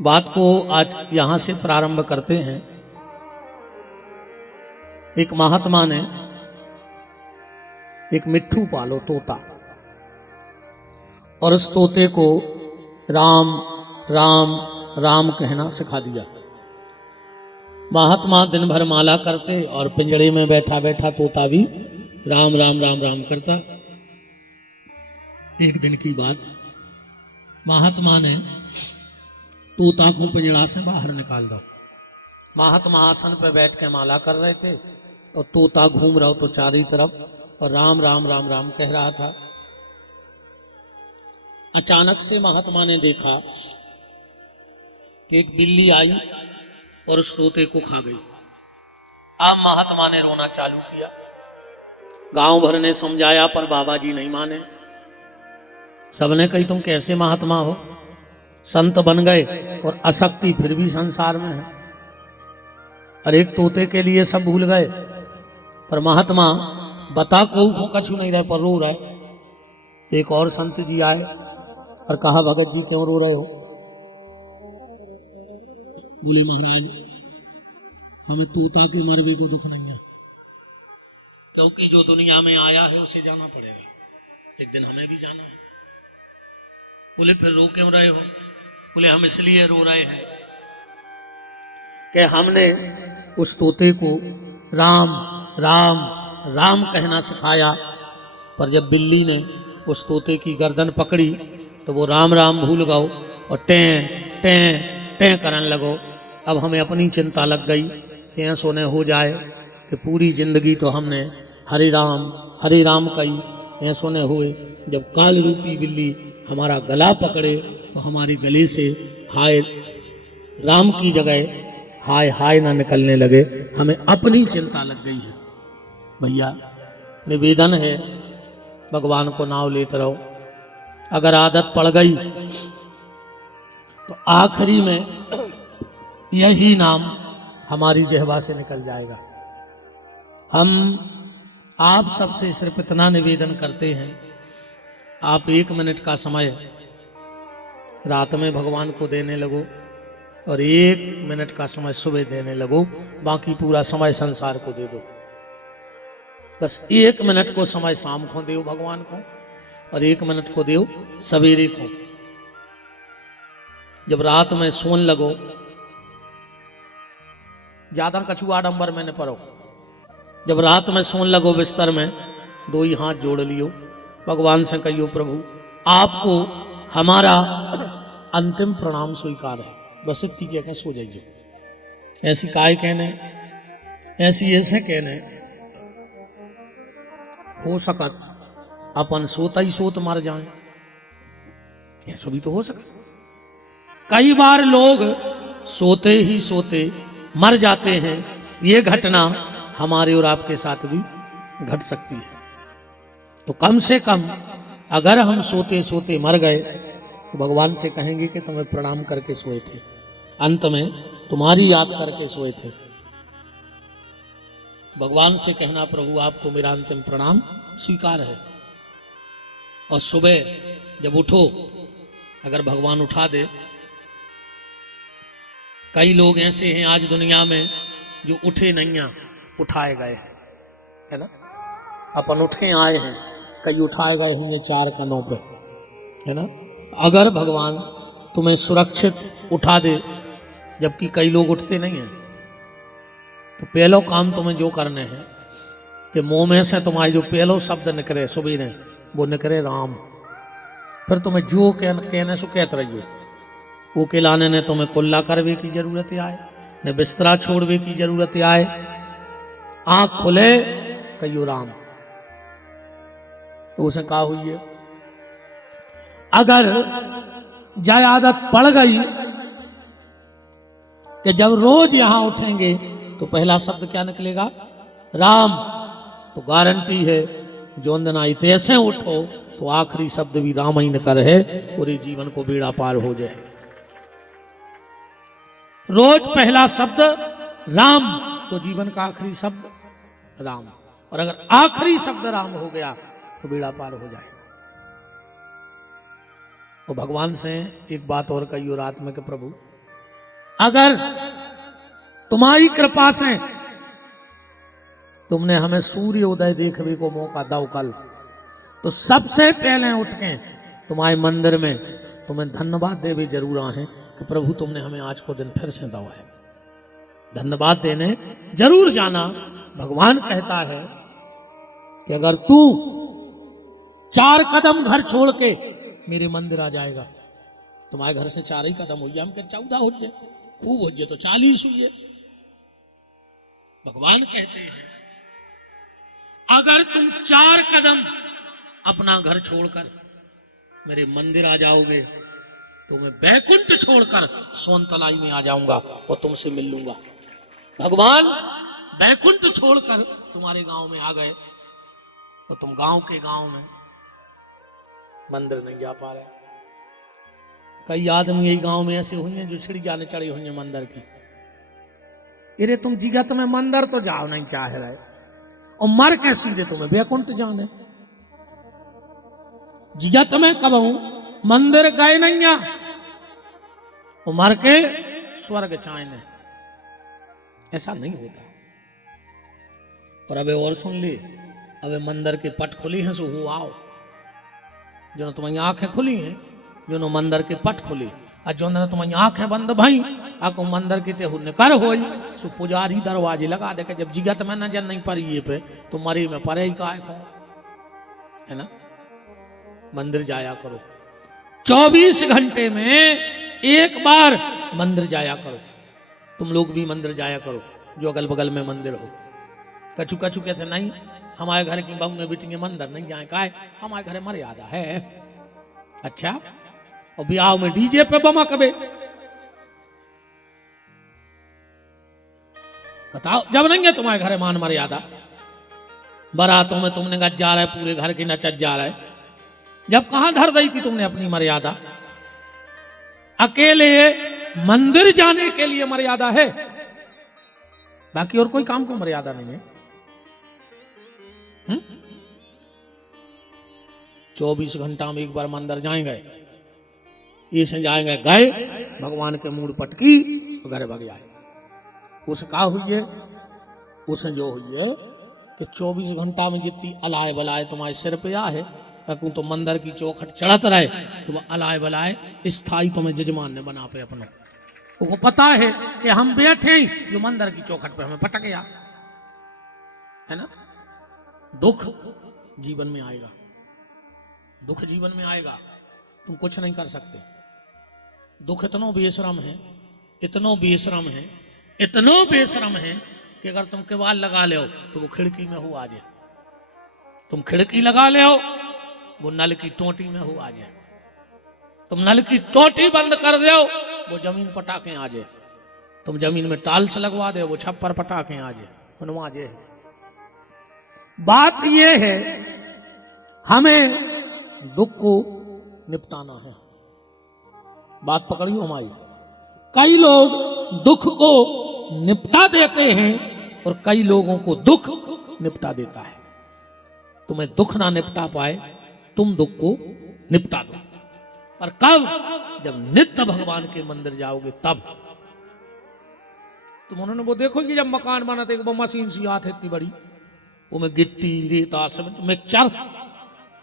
बात को आज यहां से प्रारंभ करते हैं। एक महात्मा ने एक मिट्ठू पालो तोता, और उस तोते को राम राम राम कहना सिखा दिया। महात्मा दिन भर माला करते और पिंजड़े में बैठा बैठा तोता भी राम राम राम राम करता। एक दिन की बात, महात्मा ने तोता को पिंजड़ा से बाहर निकाल दो। महात्मा आसन पर बैठ के माला कर रहे थे और तोता घूम रहा हो तो चारों तरफ और राम राम राम राम कह रहा था। अचानक से महात्मा ने देखा कि एक बिल्ली आई और उस तोते को खा गई। अब महात्मा ने रोना चालू किया। गांव भर ने समझाया पर बाबा जी नहीं माने। सबने कही तुम कैसे महात्मा हो, संत बन गए और अशक्ति फिर भी संसार में है। और एक तोते के लिए सब भूल गए, पर महात्मा बता को कछु नहीं रहे पर रो रहे। तो एक और संत जी आए और कहा भगत जी क्यों रो रहे हो? बोले महाराज हमें तोता के मरवे को दुख नहीं है, क्योंकि जो दुनिया में आया है उसे जाना पड़ेगा, एक दिन हमें भी जाना है। बोले फिर रो क्यों रहे हो? बोले हम इसलिए रो रहे हैं कि हमने उस तोते को राम राम राम कहना सिखाया, पर जब बिल्ली ने उस तोते की गर्दन पकड़ी तो वो राम राम भूल गओ और टें टें टें करने लगो। अब हमें अपनी चिंता लग गई कि ऐसो न हो जाए कि पूरी जिंदगी तो हमने हरे राम कही, ऐसो न हुए जब काल रूपी बिल्ली हमारा गला पकड़े तो हमारे गले से हाय राम की जगह हाय हाय ना निकलने लगे। हमें अपनी चिंता लग गई है। भैया निवेदन है भगवान को नाम लेते रहो। अगर आदत पड़ गई तो आखिरी में यही नाम हमारी जिह्वा से निकल जाएगा। हम आप सबसे सिर्फ इतना निवेदन करते हैं, आप 1 मिनट का समय रात में भगवान को देने लगो और 1 मिनट का समय सुबह देने लगो। बाकी पूरा समय संसार को दे दो। बस 1 मिनट को समय शाम को दो भगवान को और 1 मिनट को दो सवेरे को। जब रात में सोन लगो, ज्यादा कछु आडंबर में न पड़ो। जब रात में सोन लगो बिस्तर में, 2 ही हाथ जोड़ लियो, भगवान से कहियो प्रभु आपको हमारा अंतिम प्रणाम स्वीकार है। बस इतनी कहकर सो जाइयो। ऐसी काय कहने, ऐसी ऐसे कहने हो सकत अपन सोता ही सोत मर जाए, ऐसा भी तो हो सकता। कई बार लोग सोते ही सोते मर जाते हैं। ये घटना हमारे और आपके साथ भी घट सकती है। तो कम से कम अगर हम सोते सोते मर गए तो भगवान से कहेंगे कि तुम्हें प्रणाम करके सोए थे, अंत में तुम्हारी याद करके सोए थे। भगवान से कहना प्रभु आपको मेरा अंतिम प्रणाम स्वीकार है। और सुबह जब उठो, अगर भगवान उठा दे, कई लोग ऐसे हैं आज दुनिया में जो उठे नहीं हैं, उठाए गए हैं, है ना। अपन उठे आए हैं, कई उठाए गए होंगे 4 कंधों पे, है ना। अगर भगवान तुम्हें सुरक्षित उठा दे, जबकि कई लोग उठते नहीं हैं, तो पहलो काम तुम्हें जो करने हैं कि मुंह में से तुम्हारे जो पहलो शब्द निकले सुबह वो निकले राम। फिर तुम्हें जो कहने सो कहते रहिए। वो खिलाने ने तुम्हें कुल्ला करवे की जरूरत आए, न बिस्तरा छोड़वे की जरूरत आए। आंख खुले कहियो राम। तो उसे कहा हुई है, अगर जय आदत पड़ गई कि जब रोज यहां उठेंगे तो पहला शब्द क्या निकलेगा? राम। तो गारंटी है जो दिन आई तैसे उठो तो आखिरी शब्द भी राम ही निकर है और ये जीवन को बेड़ा पार हो जाए। रोज पहला शब्द राम तो जीवन का आखिरी शब्द राम, और अगर आखिरी शब्द राम हो गया तो बेड़ा पार हो जाए। और भगवान से एक बात और कही रात में कि प्रभु अगर तुम्हारी कृपा से तुमने हमें सूर्य उदय देखने को मौका दो कल, तो सबसे पहले उठ के तुम्हारे मंदिर में तुम्हें धन्यवाद देवे जरूर आए कि प्रभु तुमने हमें आज को दिन फिर से दो है। धन्यवाद देने जरूर जाना। भगवान कहता है कि अगर तू 4 कदम घर छोड़ के मेरे मंदिर आ जाएगा, तुम्हारे घर से 4 ही कदम हुई, हम के 14 हो जाए, खूब हो जाए तो 40 हुई है। भगवान कहते हैं अगर तुम 4 कदम अपना घर छोड़कर मेरे मंदिर आ जाओगे तो मैं बैकुंठ छोड़कर सोनतलाई में आ जाऊंगा और तुमसे मिल लूंगा। भगवान बैकुंठ छोड़कर तुम्हारे गांव में आ गए और तुम गांव के गांव में मंदिर नहीं जा पा रहे। कई आदमी यही गांव में ऐसे हुए हैं जो छिड़ी जाने चढ़े हुए हैं मंदिर की। अरे तुम जिगत में मंदिर तो जाओ नहीं चाह रहे और मर के सीधे तुम्हें बैकुंठ जाने। जिगत में कब मंदिर गए नहीं या और मर के स्वर्ग चाहने, ऐसा नहीं होता। और अबे और सुन ले, अबे मंदिर के पट खुली हैं सो हो आओ, जो तुम्हारी आंखें खुली हैं, जो मंदिर के पट खुली और जो तुम्हारी आंखें बंद भाई आको मंदिर के तेहु निकर हो सो पुजारी दरवाजे लगा दे के जब जिगत में नजर नहीं पड़ी ये पे तो मरी में परे ही काय को है ना। मंदिर जाया करो, 24 घंटे में एक बार मंदिर जाया करो। तुम लोग भी मंदिर जाया करो जो अगल बगल में मंदिर हो। कछु कछु कहते नहीं हमारे घर की बहू बेटी मंदिर नहीं जाए, का हमारे घर मर्यादा है। अच्छा, और ब्याह में डीजे पे बमा कबे बताओ, जब नहीं है तुम्हारे घर मान मर्यादा। बारातों में तुमने गज जा रहा है, पूरे घर की नचत जा रहा है, जब कहां धर दी थी तुमने अपनी मर्यादा। अकेले मंदिर जाने के लिए मर्यादा है, बाकी और कोई काम को मर्यादा नहीं है। 24 घंटा में एक बार मंदिर जाएंगे, इसे जाएंगे गए भगवान के मूड पटकी घर भग जाए। उस का हुई है, उसे जो हुई है कि 24 घंटा में जितनी अलाय बलाय तुम्हारे सिर पे आ है, तो मंदिर की चौखट चढ़त रहे तो वह अलाय बलाय स्थाई तुम्हें जजमान ने बना पे अपना। वो पता है कि हम बैठे हैं जो मंदिर की चौखट पे हमें पटक गया है ना। दुख जीवन में आएगा, दुख जीवन में आएगा, तुम कुछ नहीं कर सकते। दुख इतना बेशरम है, इतना बेशरम है, इतना बेशरम है कि अगर तुम केवाल लगा ले तो वो खिड़की में हो आ जाए। तुम खिड़की लगा ले वो नल की टोटी में हो आ जाए। तुम नल की टोटी बंद कर दो वो जमीन पटाके आ जाए। तुम जमीन में टाल्स लगवा दे वो छप्पर पटाके आ जाए, उनवा जाए। बात ये है हमें दुख को निपटाना है। बात पकड़ियो हमारी। कई लोग दुख को निपटा देते हैं और कई लोगों को दुख निपटा देता है। तुम्हें दुख ना निपटा पाए तुम दुख को निपटा दो, पर कब? जब नित्य भगवान के मंदिर जाओगे तब। तुम उन्होंने वो देखो कि जब मकान बनाते वो मशीन सी आती इतनी बड़ी, वो में गिट्टी रेता सब मिक्सचर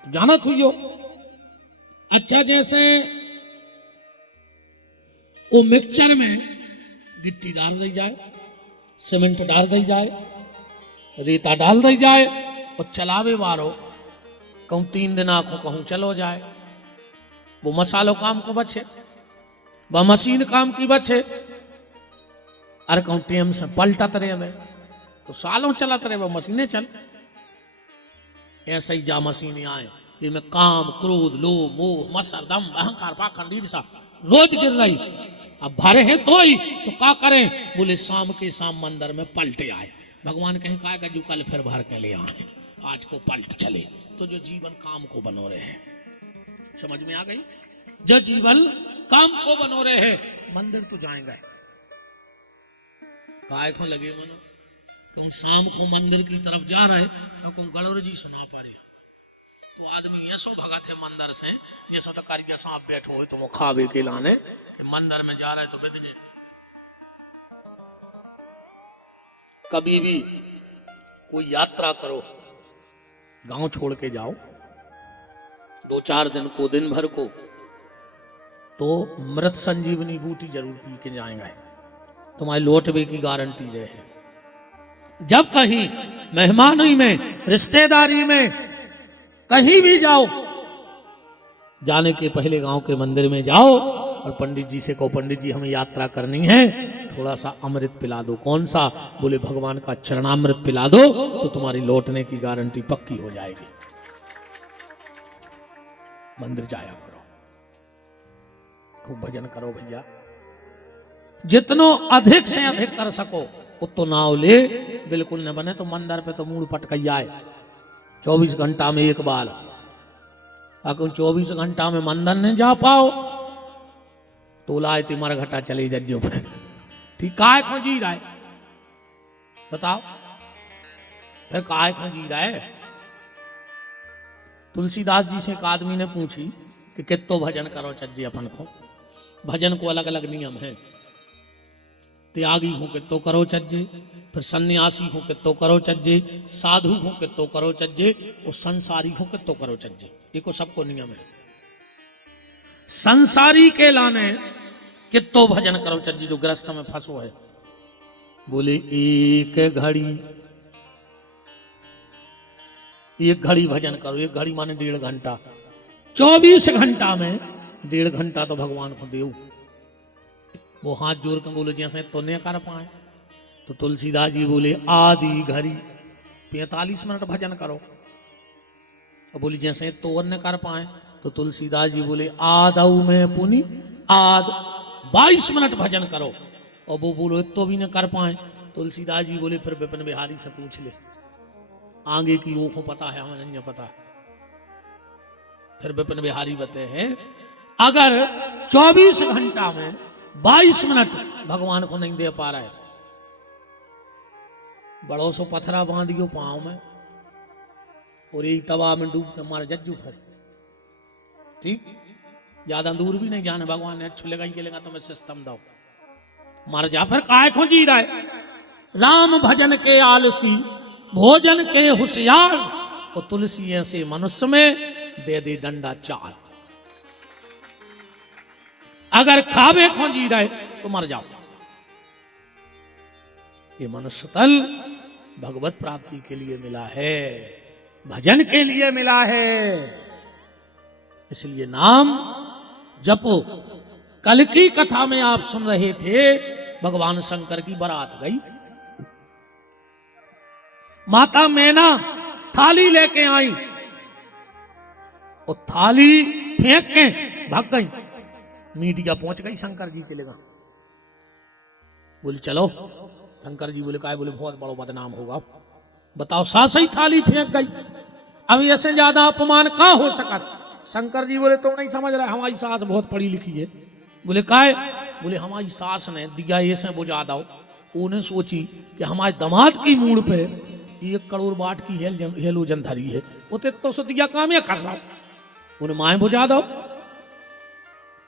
जानत हुई हो। अच्छा, जैसे वो मिक्सचर में गिट्टी डाल दी जाए, सीमेंट डाल दी जाए, रेता डाल दी जाए और चलावे वारो कहूं 3 दिन आंखों कहूं चलो जाए। वो मसालो काम को बचे, वह मशीन काम की बचे। अरे कहूं टेम से पलटत रहे में तो सालों चलत रहे वो मशीनें चल। ऐसा ही जा मशीनें आए ये में काम क्रोध लोभ मोह मत्सर दम अहंकार पाखंड ईर्ष्या रोज गिर रही। अब भरे हैं तो ही तो क्या करें? बोले शाम के शाम मंदिर में पलटे आए। भगवान कहें का जो कल फिर भर के ले आए, आज को पलट चले। तो जो जीवन काम को बनो रहे हैं, समझ में आ गई? जो जीवन काम को बनो रहे हैं मंदिर तो जाएंगे। काय को लगे मनो कहूँ शाम को मंदिर की तरफ जा रहे और कहूँ गणोर जी सुना पा रहे तो आदमी ऐसो भगा थे मंदिर से जैसो तो कारिया सांप बैठो हो तुम खावे के लाने कि मंदिर में जा रहे तो बेदने कभी भी कोई यात्रा करो, गांव छोड़ के जाओ 2-4 दिन को, दिन भर को, तो मृत संजीवनी बूटी जरूर पी के जाएंगे, तुम्हारे लौटवे की गारंटी रहे। जब कहीं मेहमानी में, रिश्तेदारी में कहीं भी जाओ, जाने के पहले गांव के मंदिर में जाओ और पंडित जी से कहो, पंडित जी हमें यात्रा करनी है, थोड़ा सा अमृत पिला दो। कौन सा? बोले भगवान का चरणामृत पिला दो, तो तुम्हारी लौटने की गारंटी पक्की हो जाएगी। मंदिर जाया करो, खूब भजन करो भैया, जितनो अधिक से अधिक कर सको उतो नाव ले, बिल्कुल न बने तो मंदिर पे तो मूड पटक आए 24 घंटा में एक बार। अगर 24 घंटा में मंदिर नहीं जा पाओ तो लाए तुम्हारा घटा चले जज्जो फिर। ठीक, काय खो जी रहा है बताओ, फिर काय खो जी रहा है। तुलसीदास जी से एक आदमी ने पूछी कि कितो भजन करो चज्जे अपन को। भजन को अलग अलग नियम है, त्यागी हो कितो करो चज्जे, फिर सन्यासी हो कितो करो चज्जे, साधु हो कितो करो चज्जे, और संसारी हो कितो करो चज्जे। देखो सबको नियम है। संसारी के लाने कितो भजन करो चज्जे, जो ग्रस्त में फंसो है। बोले एक घड़ी भजन करो। एक घड़ी माने 1.5 घंटा। 24 घंटा में 1.5 घंटा तो भगवान को देव। वो हाथ जोड़ के बोले जैसे तो नहीं कर पाए, तो तुलसीदास जी बोले आधी घड़ी 45 मिनट भजन करो। और बोली जैसे तो न कर पाए, तो तुलसीदास जी बोले आधऊ में पुनि आध 22 मिनत भजन करो। और वो बोलो तो भी न कर पाए, तुलसीदास जी बोले फिर विपिन बिहारी से पूछ ले, आगे की वो को पता है, हमें नहीं पता। फिर विपिन बिहारी बताए हैं अगर 24 घंटा में 22 मिनट भगवान को नहीं दे पा रहा है, बड़ो सो पथरा बांध दियो पांव में और एक तवा में डूब के मारे जज्जू फिर। ठीक, ज्यादा दूर भी नहीं जाने, भगवान ने अच्छे लेगा ही लेगा, तुम्हें सिस्टम दो मर जा। फिर काय खो जी रहा है। राम भजन के आलसी, भोजन के होशियार, और तुलसी ऐसे मनुष्य में दे दे डंडा 4। अगर खावे खो जी रहे तो मर जाओ। ये मनुष्य तल भगवत प्राप्ति के लिए मिला है, भजन के लिए मिला है। इसलिए नाम जपो। कल की कथा में आप सुन रहे थे, भगवान शंकर की बारात गई, माता मैना थाली लेके आई और थाली फेंक के भाग गई। मीडिया पहुंच गई शंकर जी के लिए, बोली चलो। शंकर जी बोले काय? बोले बहुत बड़ा बदनाम होगा। बताओ, सास ही थाली फेंक गई, अब ऐसे ज्यादा अपमान का हो सका? शंकर जी बोले तो नहीं समझ रहे, हमारी सास बहुत पढ़ी लिखी है। बोले काय? बोले हमारी सास ने दिया ऐसे बुझा दो। उन्हें सोची कि हमारे दामाद की मूड पे 1 करोड़ वाट की हेलोजन धरी है, वो तो सो दिया काम या कर रहा हूं, उन्हें माए बुझा दो।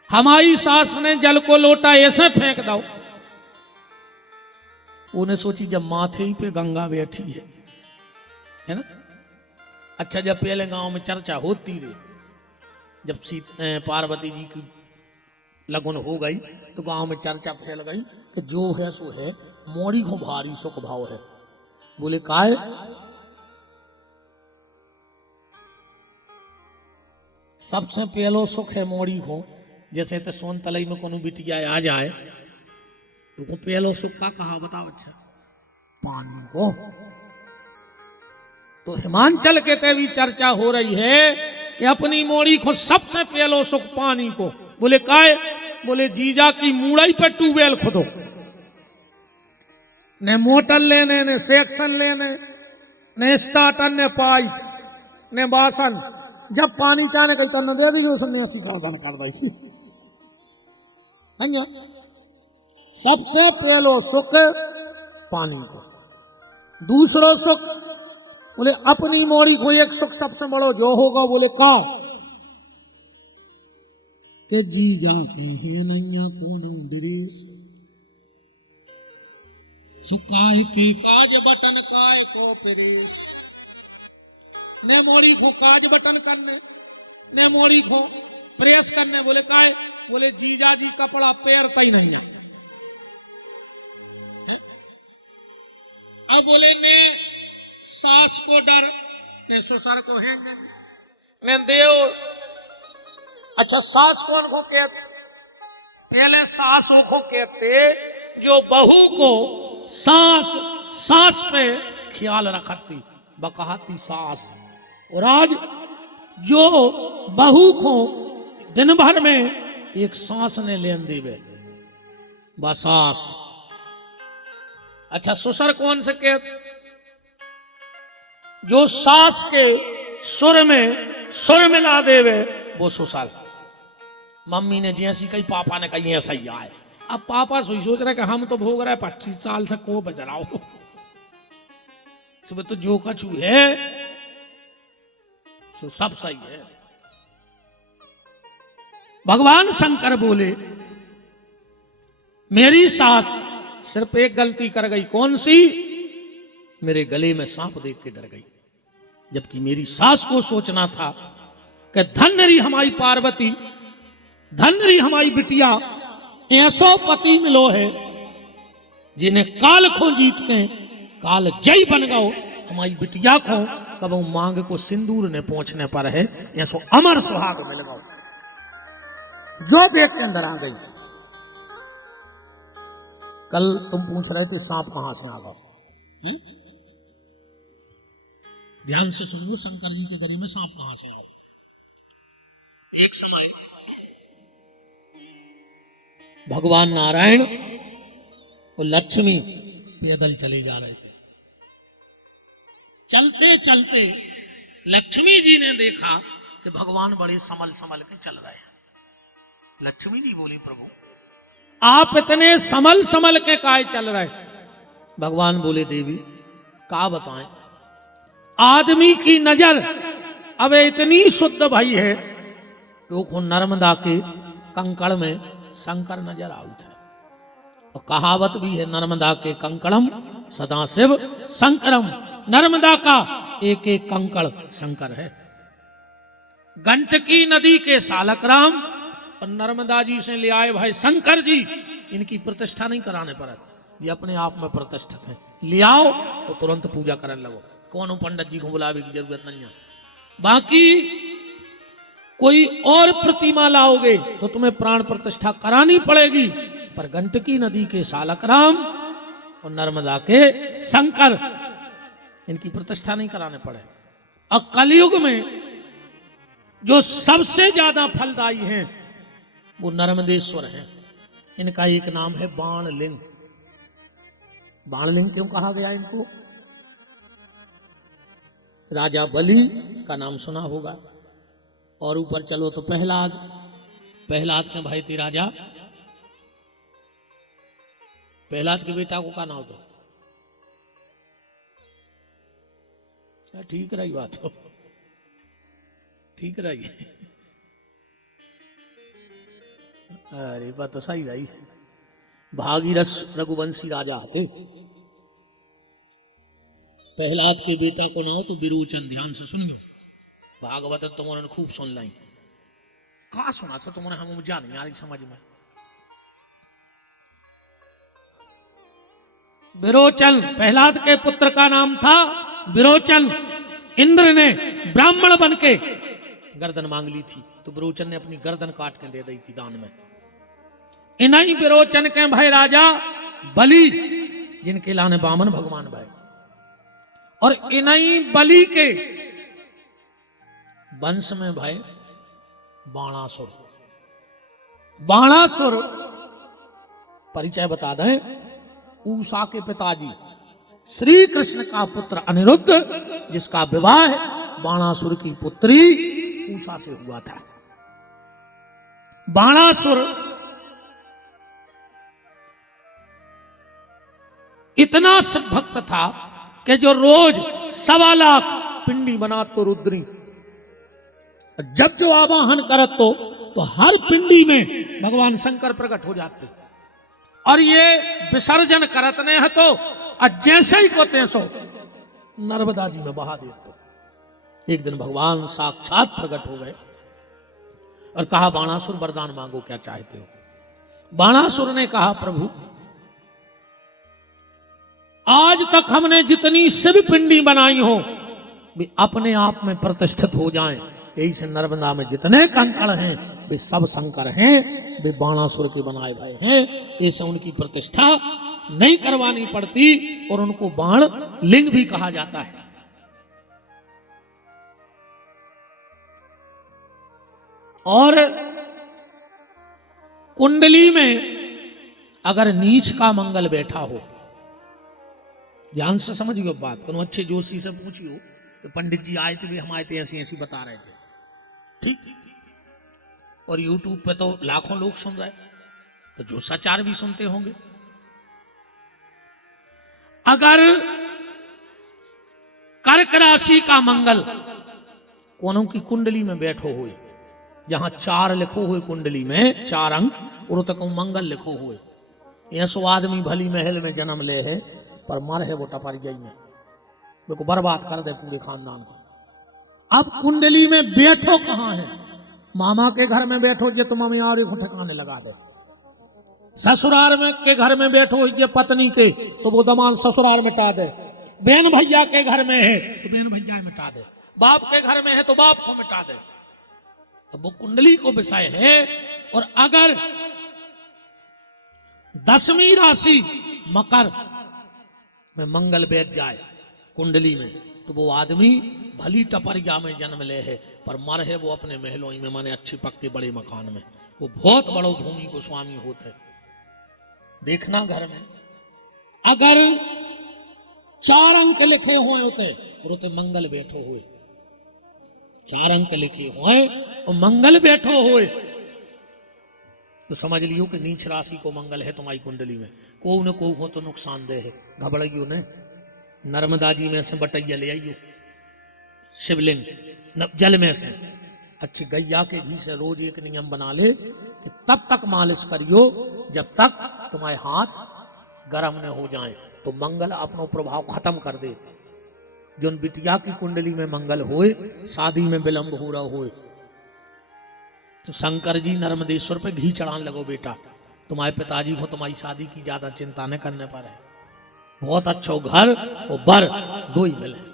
हमारी सास ने जल को लोटा ऐसे फेंक दो। उन्हें सोची जब माथे ही पे गंगा बैठी है ना। अच्छा, जब पहले गांव में चर्चा होती रही, जब पार्वती जी की लगन हो गई तो गांव में चर्चा फैल गई कि जो है सो है, मोड़ी को भारी सुख भाव है। बोले काय? सबसे पहलो सुख है मोड़ी को। जैसे तो सोन तलई में कोनो बिटिया आ जाए तो पहलो सुख का कहा बताओ? अच्छा, पानी को। तो हिमांचल के ते भी चर्चा हो रही है कि अपनी मोड़ी को सबसे पहलो सुख पानी को। बोले काय? बोले जीजा की मूड़ाई पे ट्यूबवेल खोदो, ने मोटर लेने, ने सेक्शन लेने, ने स्टार्टर, ने पाइप, ने बासन। जब पानी चाहने कही तन दे दी, उसने ऐसी गर्दन कर दी। नहीं है? सबसे पहलो सुख पानी को। दूसरो सुख बोले अपनी मोड़ी को। एक सुख सबसे बड़ो जो होगा, बोले का? के जीजा के हैं नैया कौन ड्रेस। सो काय के काज बटन काय को प्रेस, ने मोड़ी को काज बटन करने, ने मोड़ी को प्रेस करने। बोले काय? बोले जीजा जी कपड़ा पैरता ही नहीं है। अब बोले ने सास को डर, ने ससुर को हेंगे, ने देव। अच्छा सास कौन को कहते? पहले सासों को कहते जो बहू को सास सास पे ख्याल रखती, बकहाती सास। और आज जो बहू को दिन भर में एक सांस ने लेन दीवे, बसास। अच्छा ससुर कौन से कहते? जो सास के सुर में सुर मिला देवे, वो ससुर। मम्मी ने जैसी कही, पापा ने कही ऐसा ही आए। अब पापा सोच रहे कि हम तो भोग रहे 25 साल से, को बदलाओ सुबह तो जो कछु है तो सब सही है। भगवान शंकर बोले मेरी सास सिर्फ एक गलती कर गई। कौन सी? मेरे गले में सांप देख के डर गई। जबकि मेरी सास को सोचना था कि धन्य रही हमारी पार्वती, धन्य रही हमारी बिटिया, ऐसो पति मिलो है जिन्हें काल को जीत के काल जय बन गओ। हमारी बिटिया को कब मांग को सिंदूर ने पहुंचने पर है, ऐसो अमर सुहाग मिल गओ। जो देख के अंदर आ गई। कल तुम पूछ रहे थे सांप कहां से आ गया है? ध्यान से सुनियो, शंकर जी के गले में सांप कहां से आओ। एक समय भगवान नारायण और लक्ष्मी पैदल चले जा रहे थे। चलते चलते लक्ष्मी जी ने देखा कि भगवान बड़े संभल संभल के चल रहे हैं। लक्ष्मी जी बोली प्रभु आप इतने संभल संभल के काहे चल रहे? भगवान बोले देवी का बताएं, आदमी की नजर अब इतनी शुद्ध भई है कि वो नर्मदा के कंकड़ में शंकर नजर आउत है। और कहावत भी है नर्मदा के कंकड़म सदाशिव शंकरम। नर्मदा का एक एक कंकड़ शंकर है। गंडकी नदी के सालक राम और नर्मदा जी से ले आए भाई शंकर जी, इनकी प्रतिष्ठा नहीं कराने पर, ये अपने आप में प्रतिष्ठित है। ले आओ तो तुरंत पूजा करने लगो, कौन पंडित जी को बुलावे की जरूरत नहीं है। बाकी कोई और प्रतिमा लाओगे तो तुम्हें प्राण प्रतिष्ठा करानी पड़ेगी, पर गंडकी नदी के सालक राम और नर्मदा के शंकर, इनकी प्रतिष्ठा नहीं कराने पड़े। और कलयुग में जो सबसे ज्यादा फलदायी हैं वो नर्मदेश्वर हैं। इनका एक नाम है बाणलिंग। बाणलिंग क्यों कहा गया इनको? राजा बलि का नाम सुना होगा। और ऊपर चलो तो प्रहलाद, प्रहलाद के भाई थे राजा, प्रहलाद के बेटा को का नाम था? ठीक रही बात हो, ठीक रही। अरे बात तो सही रही। भागीरथ रघुवंशी राजा थे। प्रहलाद के बेटा को नाम तो विरोचन। ध्यान से सुनियो, भागवत तुमने खूब सुन लाई। कहा सुना था तुमने? हम मुझे नहीं आ रही समझ में। विरोचन प्रहलाद के पुत्र का नाम था विरोचन। इंद्र ने ब्राह्मण बन के गर्दन मांग ली थी तो विरोचन ने अपनी गर्दन काट के दे दी थी दान में। इन्हीं विरोचन के भाई राजा बलि, जिनके लाने बामन भगवान भाई, और इन्हीं बलि के वंश में भाई बाणासुर। बाणासुर परिचय बता दें, उषा के पिताजी श्री कृष्ण का पुत्र अनिरुद्ध, जिसका विवाह बाणासुर की पुत्री उषा से हुआ था। बाणासुर इतना भक्त था कि जो रोज 1.25 लाख पिंडी बना तो रुद्री, जब जो आवाहन करत तो हर पिंडी में भगवान शंकर प्रकट हो जाते। और ये विसर्जन करत ने है तो जैसे ही को तैसो नर्मदा जी में बहा दे। तो एक दिन भगवान साक्षात प्रकट हो गए और कहा बाणासुर वरदान मांगो, क्या चाहते हो। बाणासुर ने कहा प्रभु आज तक हमने जितनी शिव पिंडी बनाई हो वे अपने आप में प्रतिष्ठित हो जाएं। यही से नर्मदा में जितने कंकड़ हैं वे सब शंकर हैं, वे बाणासुर के बनाए भय हैं। ऐसे उनकी प्रतिष्ठा नहीं करवानी पड़ती और उनको बाण लिंग भी कहा जाता है। और कुंडली में अगर नीच का मंगल बैठा हो, ध्यान से समझियो बात, कोनो अच्छे जोशी से पूछियो तो पंडित जी आए थे, वे हम आए थे ऐसी ऐसी बता रहे थे, ठीक। और यूट्यूब पे तो लाखों लोग सुन रहे, तो जो सचार भी सुनते होंगे। अगर कर्क राशि का मंगल कोनों की कुंडली में बैठो हुए, जहां 4 लिखो हुए कुंडली में 4 अंक और तक मंगल लिखो हुए, यह सो आदमी भली महल में जन्म ले है पर मर है वो टपरिया में, वो को बर्बाद कर दे पूरे खानदान को। अब कुंडली में बैठो कहां है, मामा के घर में बैठो ये तुम हमें और ठिकाने लगा दे, ससुराल में के घर में बैठो ये पत्नी के तो वो दमान ससुराल मिटा दे, बहन भैया के घर में है तो बहन भैया मिटा दे, बाप के घर में है तो बाप को मिटा दे। अब वो कुंडली को विषय है। और अगर 10वीं राशि मकर में मंगल बैठ जाए कुंडली में तो वो आदमी भली टपरिया में जन्म ले है पर मर है वो अपने महलों में, माने अच्छे पक्के बड़े मकान में, वो बहुत बड़ो भूमि को स्वामी होते। देखना घर में अगर 4 अंक लिखे हुए होते और उते मंगल बैठो हुए, 4 अंक लिखे हुए और मंगल बैठो हुए तो समझ लियो कि नीच राशि को मंगल है तुम्हारी कुंडली में, को न को हो तो नुकसानदेह है। घबराइयो ने, नर्मदा जी में से बटैया ले आइयो, शिवलिंग जल में से अच्छी गैया के घी से रोज एक नियम बना ले कि तब तक मालिश करियो जब तक तुम्हारे हाथ गर्म न हो जाएं, तो मंगल अपनो प्रभाव खत्म कर दे। जो बिटिया की कुंडली में मंगल होए, शादी में विलंब हो रहा होए, तो शंकर जी नर्मदेश्वर पे घी चढ़ाने लगो, बेटा तुम्हारे पिताजी को तुम्हारी शादी की ज्यादा चिंता न करने पर है, बहुत अच्छा घर और बर 2 ही मिले।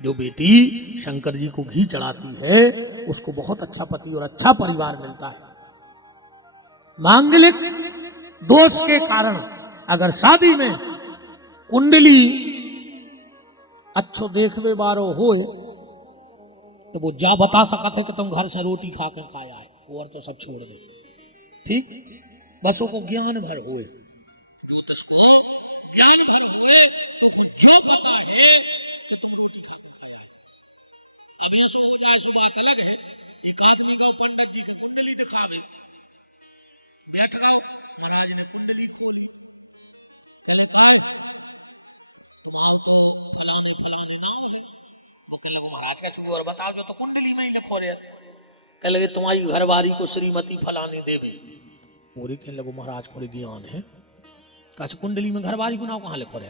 जो बेटी शंकर जी को घी चढ़ाती है उसको बहुत अच्छा पति और अच्छा परिवार मिलता है। मांगलिक दोष के कारण अगर शादी में कुंडली अच्छो देखवे बारो होए तो वो जा बता सकते है कि तुम घर से रोटी खा के खाया है, और तो सब छोड़ दे, ठीक। बस वो ज्ञान भर होए, ज्योतिष को ज्ञान भर होए तो जो पता है कि तुम रोटी खा के खाया है। अब ऐसो हो जाए सो बात अलग है। एक आदमी गाओ पंडित जी के कुंडली दिखावे, बैठ गाओ, महाराज ने कुंडली खोली, कहले काय तुम आओ तो फलाने फलाने नाव है। वो कहने लगो महाराज का छू और बताओ, जो तो कुंडली में ही लिखो रे। कह लगे तुम्हारी घरवारी को श्रीमती फलानी देवी, और कहने लगो महाराज को ज्ञान है, कैसे कुंडली में घरवारी को नाव कहाँ लिखो रहे।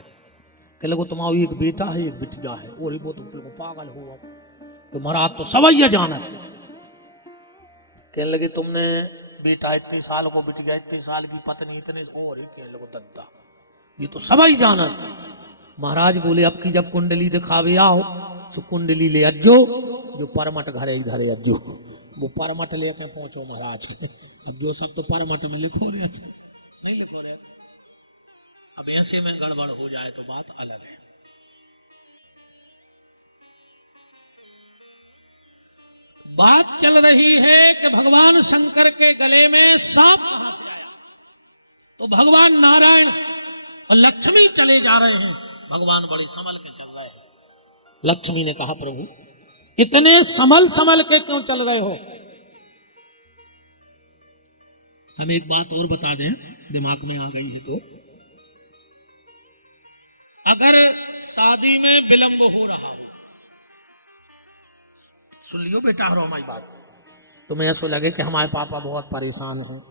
कह लगो तुम्हारा एक बेटा है एक बिटिया है, और वो तुम पागल हो, तो महाराज तो सवैया जानत। कहने लगे तुमने बेटा इतने साल को, बिटिया इतने साल की, पत्नी इतने, और कहने लगो दद्दा ये तो सवई जानत। महाराज बोले अब की जब कुंडली दिखावे आओ सो कुंडली ले अज्जो, जो परमट घरे इधर अज्जो। वो परमट लेके पहुंचो महाराज के। अब जो सब तो परमट में लिखो रहे, नहीं लिखो रहे। अब ऐसे में गड़बड़ हो जाए तो बात अलग है। बात चल रही है कि भगवान शंकर के गले में सांप कहां से आया, तो भगवान नारायण और लक्ष्मी चले जा रहे हैं। भगवान बड़े संभल के चल रहे हैं। लक्ष्मी ने कहा प्रभु इतने संभल संभल के क्यों चल रहे हो। हम एक बात और बता दें, दिमाग में आ गई है तो, अगर शादी में विलंब हो रहा हो, सुन लियो बेटा हरो हमारी बात, तुम्हें ऐसा लगे कि हमारे पापा बहुत परेशान हैं,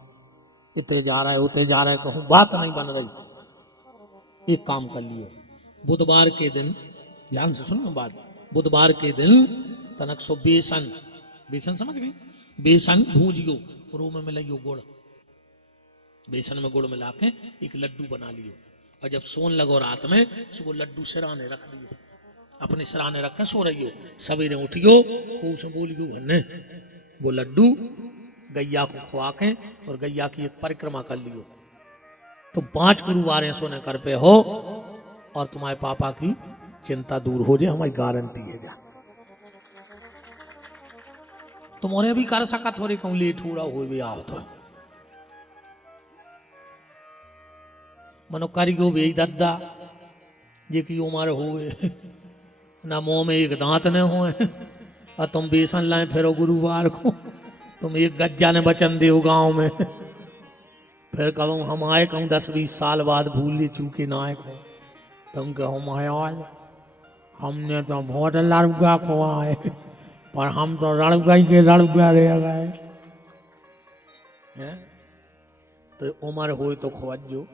इतने जा रहा है उतने जा रहा है, कहूं बात नहीं बन रही। एक काम कर लियो, बुधवार के दिन, ध्यान से सुनियो बात, बुधवार के दिन तनक सो बेसन, बेसन समझ गए, बेसन भूजियो और वो में मिलाइयो गुड़, बेसन में गुड़ मिला के एक लड्डू बना लियो, और जब सोन लगो रात में सो वो लड्डू सिराने रख दियो, अपने सिराने रख के सो रहियो। सवेरे उठियो वो उसमें बोलियो भन्ने वो लड्डू गैया को खुआ के और गैया की एक परिक्रमा कर लियो। तुम 5 गुरुवार सोने कर पे हो और तुम्हारे पापा की चिंता दूर हो जाए, हमारी गारंटी है। जा तुम उन्हें भी कर सका, थोड़ी कहूं लेट हो रहा हो भी आओ तो मनो करियो भी दादा जे की उम्र हो ना मुंह में एक दांत न हो, और तुम बेसन लाए फिर गुरुवार को, तुम एक गज्जा ने वचन दे गांव में, फिर कहूँ हम आए, कहूँ 10-20 साल बाद भूल चूके ना आए, कहूँ तुम कहो महाराज हमने तो बहुत लड़ुआ खुआए, पर हम तो रणुआ के रणुआ रह गए। तो उम्र हो तो खुआजो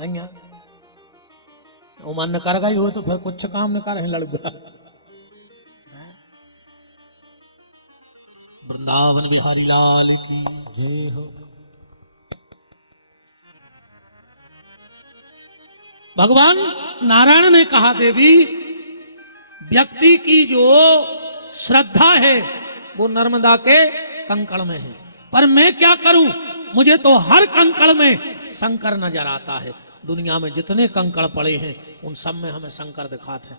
नहीं है, उम्र न कर गई हो तो फिर कुछ काम न करे लड़ुआ। वृंदावन बिहारी लाल की जय हो। भगवान नारायण ने कहा देवी व्यक्ति की जो श्रद्धा है वो नर्मदा के कंकड़ में है, पर मैं क्या करूं, मुझे तो हर कंकड़ में शंकर नजर आता है। दुनिया में जितने कंकड़ पड़े हैं उन सब में हमें शंकर दिखाते हैं।